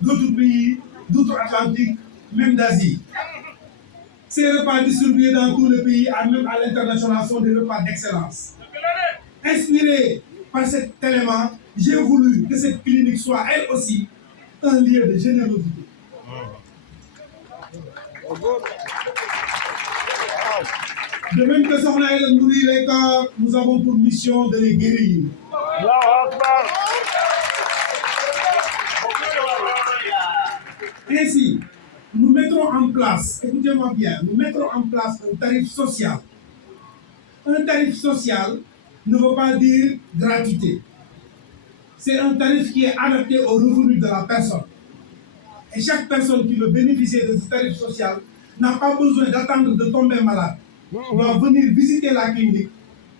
d'autres pays d'outre-Atlantique, même d'Asie. Ces repas distribués dans tout le pays, même à l'international, sont des repas d'excellence. Inspiré par cet élément, j'ai voulu que cette clinique soit elle aussi un lieu de générosité. De même que Sokhna Aïda nourrit les corps, nous avons pour mission de les guérir. Ainsi, nous mettrons en place, écoutez-moi bien, nous mettrons en place un tarif social. Un tarif social ne veut pas dire gratuité. C'est un tarif qui est adapté aux revenus de la personne. Et chaque personne qui veut bénéficier de ce tarif social n'a pas besoin d'attendre de tomber malade. Il doit venir visiter la clinique,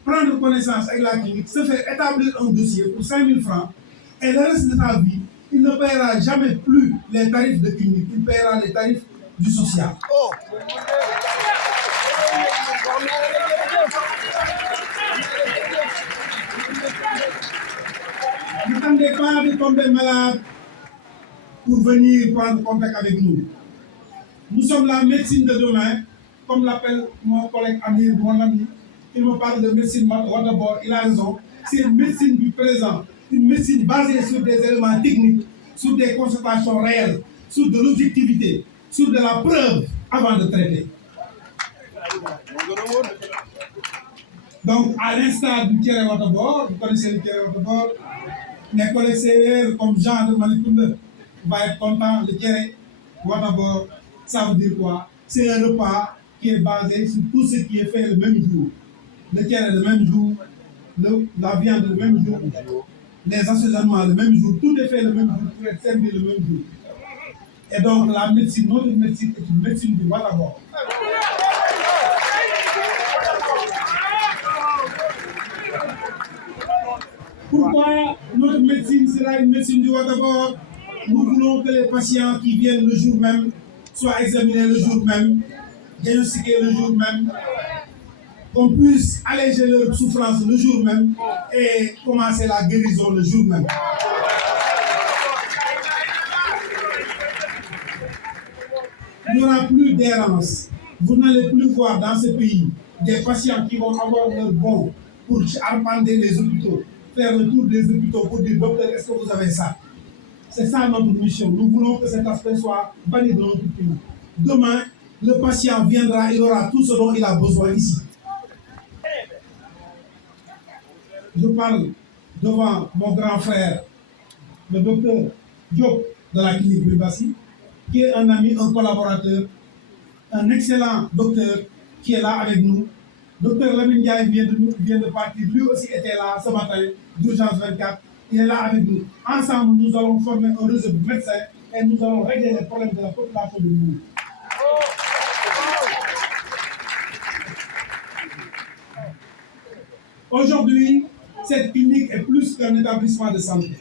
prendre connaissance avec la clinique, se faire établir un dossier pour 5 000 francs, et le reste de sa vie, il ne paiera jamais plus les tarifs de clinique, il paiera les tarifs du social. N'attendez pas de tomber malade pour venir prendre contact avec nous. Nous sommes la médecine de demain, comme l'appelle mon collègue Amir, mon ami. Il me parle de médecine waterboard, il a raison. C'est une médecine du présent, une médecine basée sur des éléments techniques, sur des constatations réelles, sur de l'objectivité, sur de la preuve avant de traiter. Donc, à l'instar du Kéré Waterboard, vous connaissez le Kéré Waterboard, mes collègues sérieux comme Jean de Malikounda vont être contents. Le Kéré Waterboard, ça veut dire quoi? C'est un repas qui est basé sur tout ce qui est fait le même jour. Le Kéré le même jour, la viande le même jour, les assaisonnements le même jour, tout est fait le même jour, tout est servi le même jour. Et donc la médecine, notre médecine est une médecine du Waterboard. Pourquoi notre médecine sera une médecine du Waterboard? Nous voulons que les patients qui viennent le jour même soient examinés le jour même, diagnostiqués le jour même, qu'on puisse alléger leur souffrance le jour même et commencer la guérison le jour même. Il n'y aura plus d'errance. Vous n'allez plus voir dans ce pays des patients qui vont avoir leur bon pour arpenter les hôpitaux, faire le tour des hôpitaux pour dire docteur, est-ce que vous avez ça? C'est ça notre mission. Nous voulons que cet aspect soit banni de notre pays. Demain, le patient viendra, il aura tout ce dont il a besoin ici. Je parle devant mon grand frère, le docteur Diop de la clinique Bilbassi, qui est un ami, un collaborateur, un excellent docteur qui est là avec nous. Docteur Lamine Ndiaye vient de partir, lui aussi était là ce matin, d'urgence 24, il est là avec nous. Ensemble, nous allons former un réseau de médecins et nous allons régler les problèmes de la population de nous. Aujourd'hui, cette clinique est plus qu'un établissement de santé.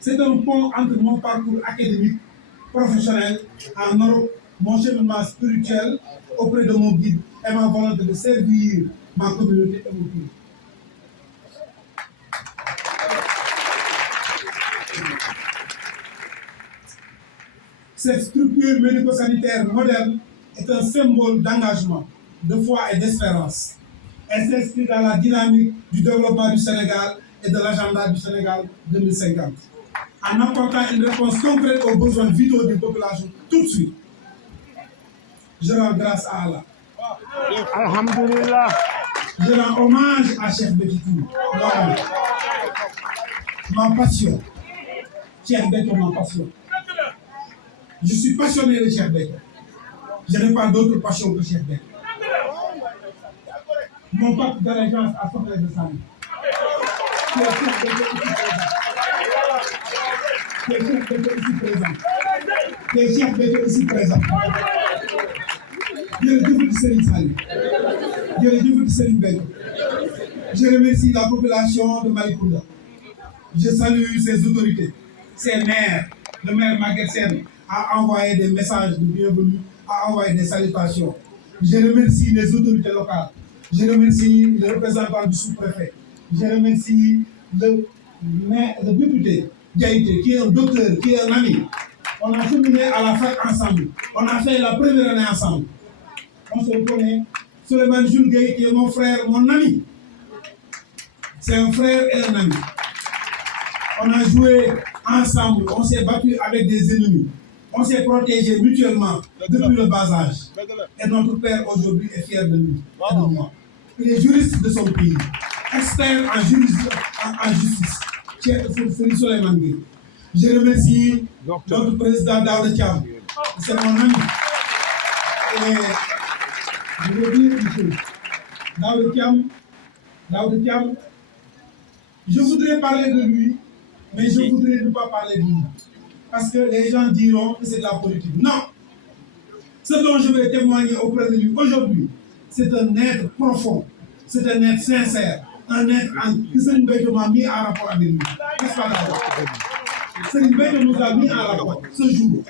C'est un pont entre mon parcours académique, professionnel en Europe, mon cheminement spirituel auprès de mon guide et ma volonté de servir ma communauté et mon pays. Cette structure médico-sanitaire moderne est un symbole d'engagement, de foi et d'espérance. Elle s'inscrit dans la dynamique du développement du Sénégal et de l'agenda du Sénégal 2050, en apportant une réponse concrète aux besoins vitaux des populations tout de suite. Je rends grâce à Allah. Alhamdulillah. Je rends hommage à Cheikh Béthio. Ma passion. Cheikh Béthio, ma passion. Je suis passionné de Cheikh Béthio. Je n'ai pas d'autre passion que Cheikh Béthio. Mon pacte d'allégeance à Sokhna Aïda Sall. Que Cheikh Béthio ici présent. Que Cheikh Béthio ici présent. Jërëjëf Serigne Sall. Jërëjëf Serigne Béthio. Je remercie la population de Malikounda. Je salue ses autorités, ses maires. Le maire Maguette Sène a envoyé des messages de bienvenue, a envoyé des salutations. Je remercie les autorités locales. Je remercie le représentant du sous-préfet. Je remercie le député Diaïté, qui est un docteur, qui est un ami. On a cheminé à la fac ensemble. On a fait la première année ensemble. On se connaît. Souleymane Jules Gueye, qui est mon frère, mon ami. C'est un frère et un ami. On a joué ensemble, on s'est battu avec des ennemis. On s'est protégé mutuellement depuis le bas âge. Et notre père aujourd'hui est fier de lui et de moi. Il est juriste de son pays, expert en justice. C'est Souleymane Gueye. Je remercie notre président Daouda Thiam. C'est mon ami. Et je veux dire une chose. Daouda Thiam, je voudrais parler de lui, mais je voudrais ne pas parler de lui. Parce que les gens diront que c'est de la politique. Non! Ce dont je vais témoigner auprès de lui aujourd'hui, c'est un être profond, c'est un être sincère, un être que Serigne Béthio m'a mis en rapport avec lui. N'est-ce pas d'accord? Serigne Béthio nous a mis en rapport ce jour.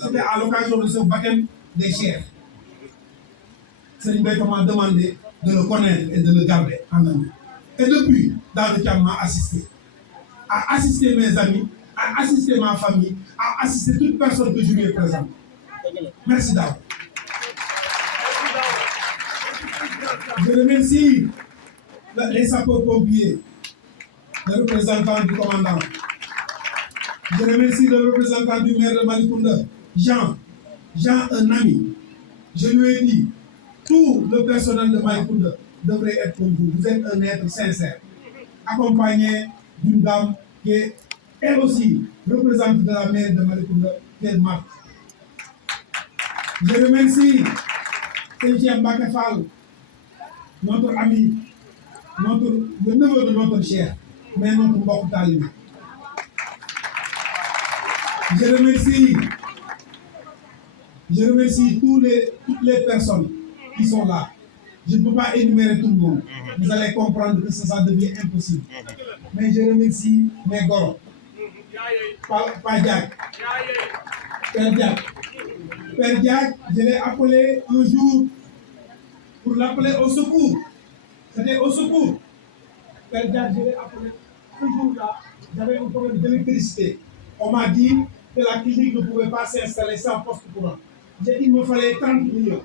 C'était à l'occasion de ce baptême des chairs. Serigne Béthio m'a demandé de le connaître et de le garder en ami. Et depuis, Daouda Thiam m'a assisté. A assisté mes amis, a assisté ma famille, a assisté toute personne que je lui ai présente. Merci Daouda. Je remercie les sapeurs-pompiers, le représentant du commandant. Je remercie le représentant du maire de Malicounda, Jean, un ami. Je lui ai dit, tout le personnel de Malicounda devrait être comme vous. Vous êtes un être sincère, accompagné d'une dame qui est, elle aussi, représentante de la mairie de Malicounda, qui est Marthe. Je remercie Seigneur Mbacké Fall, notre ami, le neveu de notre cher, mais notre mbokk talibé. Je remercie toutes les personnes qui sont là. Je ne peux pas énumérer tout le monde. Vous allez comprendre que ça devient impossible. Mais je remercie mes goros. Père Diack. Père Diack, je l'ai appelé un jour pour l'appeler au secours. C'était au secours. Père Diack, je l'ai appelé ce jour-là. J'avais un problème d'électricité. On m'a dit que la clinique ne pouvait pas s'installer sans poste courant. Il me fallait 30 millions.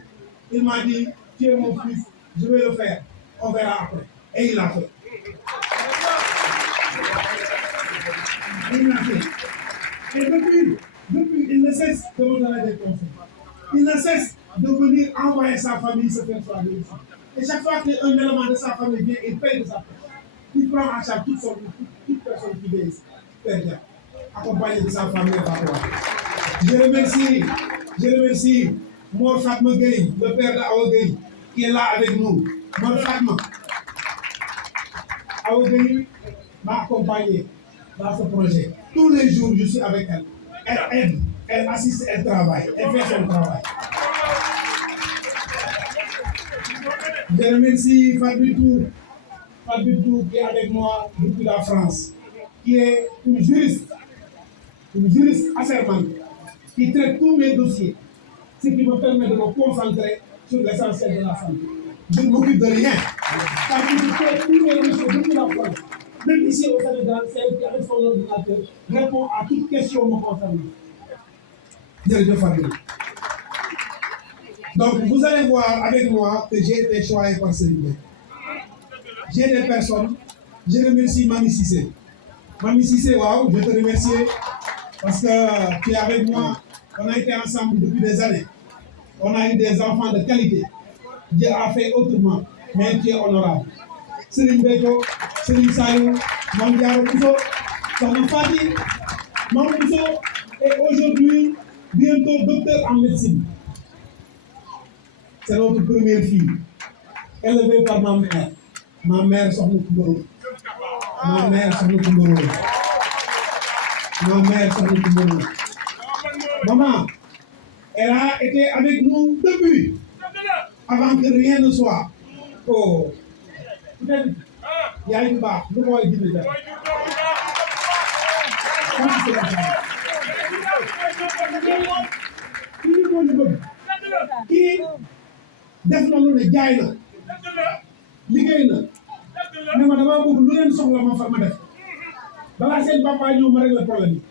Il m'a dit, tu es mon fils, je vais le faire. On verra après. Et il l'a fait. Il l'a fait. Et depuis, il ne cesse de me donner des conseils. Il ne cesse de venir envoyer sa famille se faire soigner ici. Et chaque fois qu'un élément de sa famille vient, il paye de sa poche. Il prend en charge toute personne qui vient ici. Père Diack, accompagné de sa famille par toi. Je remercie Mor Fatma Gueye, le père d'Awa Gueye, qui est là avec nous. Mor Fatma. Awa Gueye m'a accompagné dans ce projet. Tous les jours, je suis avec elle. Elle aide, elle assiste, elle travaille, elle fait son travail. Je remercie Fabitou qui est avec moi depuis la France, qui est une juriste assermentée, qui traite tous mes dossiers, ce qui me permet de me concentrer sur l'essentiel de la santé. Je ne m'occupe de rien, parce que je fais tous mes dossiers depuis la France. Même ici au Sénégal, c'est elle qui, avec son ordinateur, répond à toute question me concernant. Donc, vous allez voir avec moi que j'ai été choisi par Serigne Béthio. J'ai des personnes, je remercie Mami Cissé. Mami Cissé, waouh, je te remercie parce que tu es avec moi. On a été ensemble depuis des années. On a eu des enfants de qualité. Dieu a fait autrement, mais tu es honorable. Serigne Béthio, Serigne Saliou, Mame Diarra Bousso, Sokhna Fati, Mame Bousso est aujourd'hui bientôt docteur en médecine. C'est notre première fille, élevée par ma mère. Ma mère Sokhna Koumba. Ma mère Sokhna Koumba. Maman, elle a été avec nous depuis, avant que rien ne soit. Oh, peut-être, il y a une barre, nous voyons du déjà. Kii def na lu ne jaay na liggéey na ne ma dama bëgg lu leen soxla ma fa ma def balaa seen papa ñëw ma rek la problème bi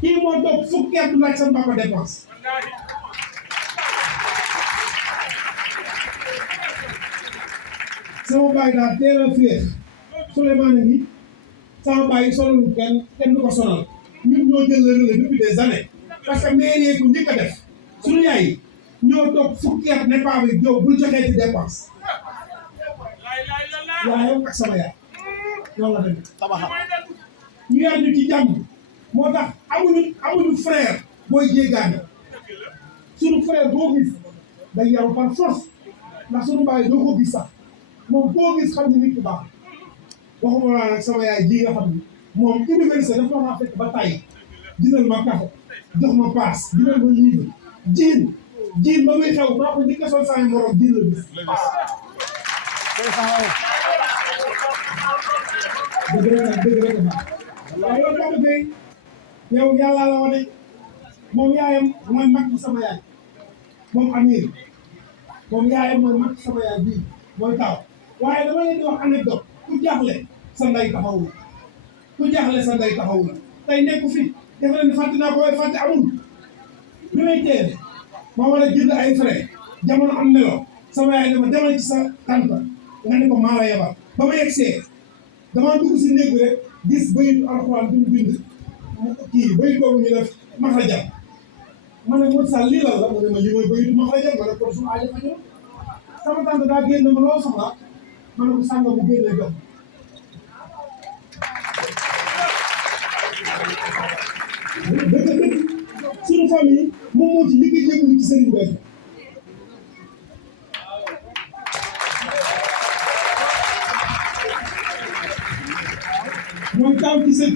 kii moo toog fukki at du laaj seen papa dépense sama baay daal teel a féex Souleymane ni sama baay sonalul kenn du ko sonal ñun ñoo jël le relais depuis des années parce que mairie ko njëkk a def suñu yaay ñoo toog fukki at ne paa bi jow bul joxee ci dépense yaayam ak sama yaay noonu la demee ñu yar ñu ci jàmm moo tax amuñu frère booy jéggaane suñu frère boo gis day yaru par force ndax suñu baay doo ko gis sax moom boo gis xam ni nit ku baax waxuma laa nag sama yaay ji nga xam ni moom université dafa ma fekk ba tàyyi jëndal ma café jox ma paas jëndal ma livre jiin ba muy xew maa ko njëkk a sol saa morom jiin la bis dëgg rek waaye yow Papa Gueye yow yàlla la wane moom yaayam mooy mag bi sama yaay moom Amir moom yaayam mooy mag sama yaay bii mooy taw waaye dama leen di wax anecdote ku jaaxle sa ndey taxaw la ku jaaxle sa ndey taxaw la tey nekku fi defe leen fàtte naa ko waaye fàtte amul bi may teel ma war a jënd ay frais jamono am melo sama yaay dama demal ci sa tànta nga ne ko maa la yebal ba ma yegsee damaa dugg si néeg bi rek gis bayitu alxuraan bi mu bind kii bayit boobu ñu def maxrajam ma ne Modou Sall lii la mu ne ma lii mooy bayitu maxrajam ma ne kon su aajo fa ñëw sama tànta daa génn ma loo soxla ma ne ko sànga bu génnee jox dëgg suñu famille moom moo ci njëkk a jébbalu ci Serigne Béthio mooy taw ci sëñ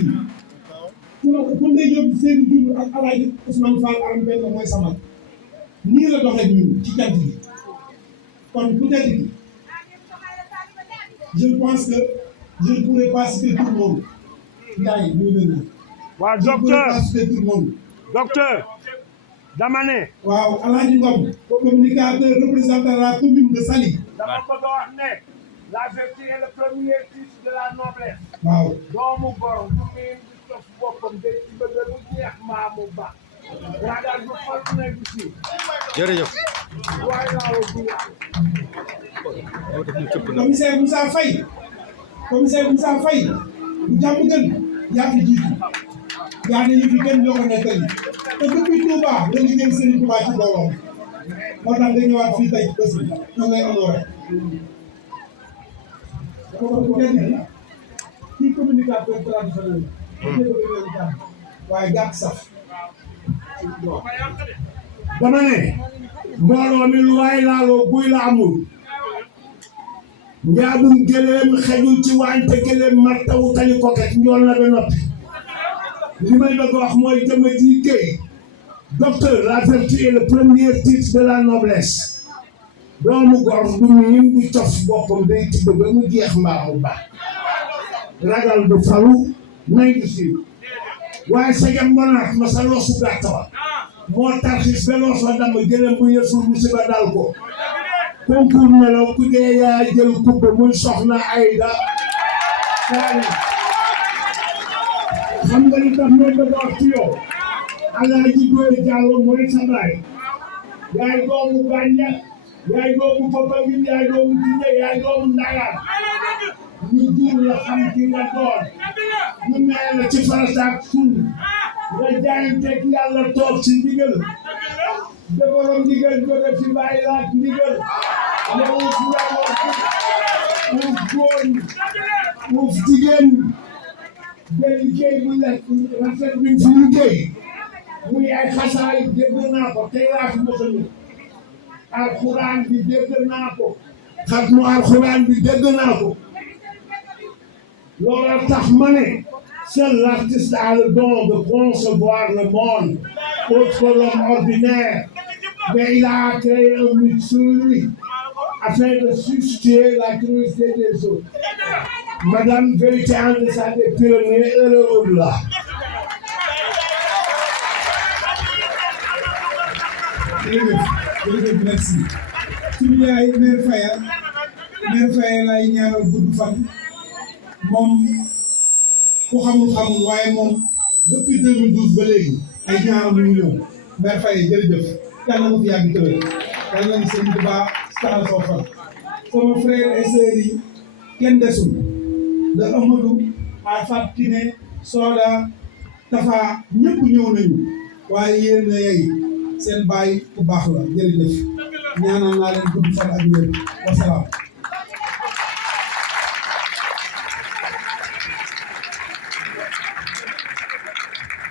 bi ku ndey yóbbu seen jur ak Alaaji Ousmane Fall aram benn mooy sama nii la doxee ñun ci cant gi kon ku tedd gi je pense que je ne pourrais pas citer tout le monde Ndiaye muy leen waaw docteur dama ne waaw Alaaji Ngom communicateur représentant la commune de Saly dama bëgg a wax ne la vertu est le premier titre de la noblesse waaw doomu gor du miin di tof boppam day ci bëgg mu jeex maamu ba ragal du fal ne du si jërëjëf waaye laalu du commissaire Moussa Faye bu jàmm gën yaa fi jiitu yaa ne ñu fi kenn ñoo ko nettali te depuis Touba nga liggéey Serigne Touba ci borom moo tax nga ñëwaat fii tey bés bi ñoo ngay honoré kii communicateur traditionnel waaye gàtt sax dama ne mbooloo mi lu waay laaloo buy la amul njaabum gëléem xejul ci wante gëléem martawu tali koket njool na ba noppi li may bëgg wax mooy jëmm ji Gueye docteur la vertu est le premier titre de la noblesse doomu gor du miin du cof boppam day tibb ba mu jeex mbaamu ba ragal du falu nay du siiw waaye segem monaat ma sa loosu gàtt wa moo tarxis ba loos la damm gëléem bu yëful musiba dal ko concours melaw ku dee yaa jël kubbe muy soxna Ayda Saali xam nga li tax may bëgg wax ci yow Alaaji Góor Jàllo mooy sa baay yaay doomu Gànja yaay doomu Fapal yaay doomu Jinne yaay doomu Ndagaan ñu jur la xam ci nga doon ñu may la ci farata ak sunna nga jaayanteeg Yàlla toog ci ndigal de borom ndigal jóge fi bàyyi la ak ndigal yow fi Yàlla uuf góor uuf jigéen benn liggéey bu nekk rafet bi fi liggéey muy ay xasaay dégg naa ko tey laa fi mos a ñëw alxuraan bi dégg naa ko xatmu alxuraan bi dégg naa ko loolu tax ma ne seul l'artiste a le don de concevoir le monde autre que l'homme ordinaire mais il a créé un mythe sur lui afin de susciter la curiosité des autres. Madame Vérité en deçà des Pyrénées, heureux au-delà. jërëjëf merci suñu yaay mère Faye lay ñaanal gudd fan moom ku xam xamul waaye moom depuis 2012 ba léegi ay ñaaram ñu ñëw Mère Faye jërëjëf yàlla na ko fi yàgg tëwee yàlla na sëñ Tuubaa saxal soo fan sama frère et sœurs yi kenn desul de Amadou à Fatou Kiné Soda Tafa ñëpp ñëw nañu waaye yéen a yey seen baay ku baax la jërëjëf ñaanal naa leen gudd fan ak wér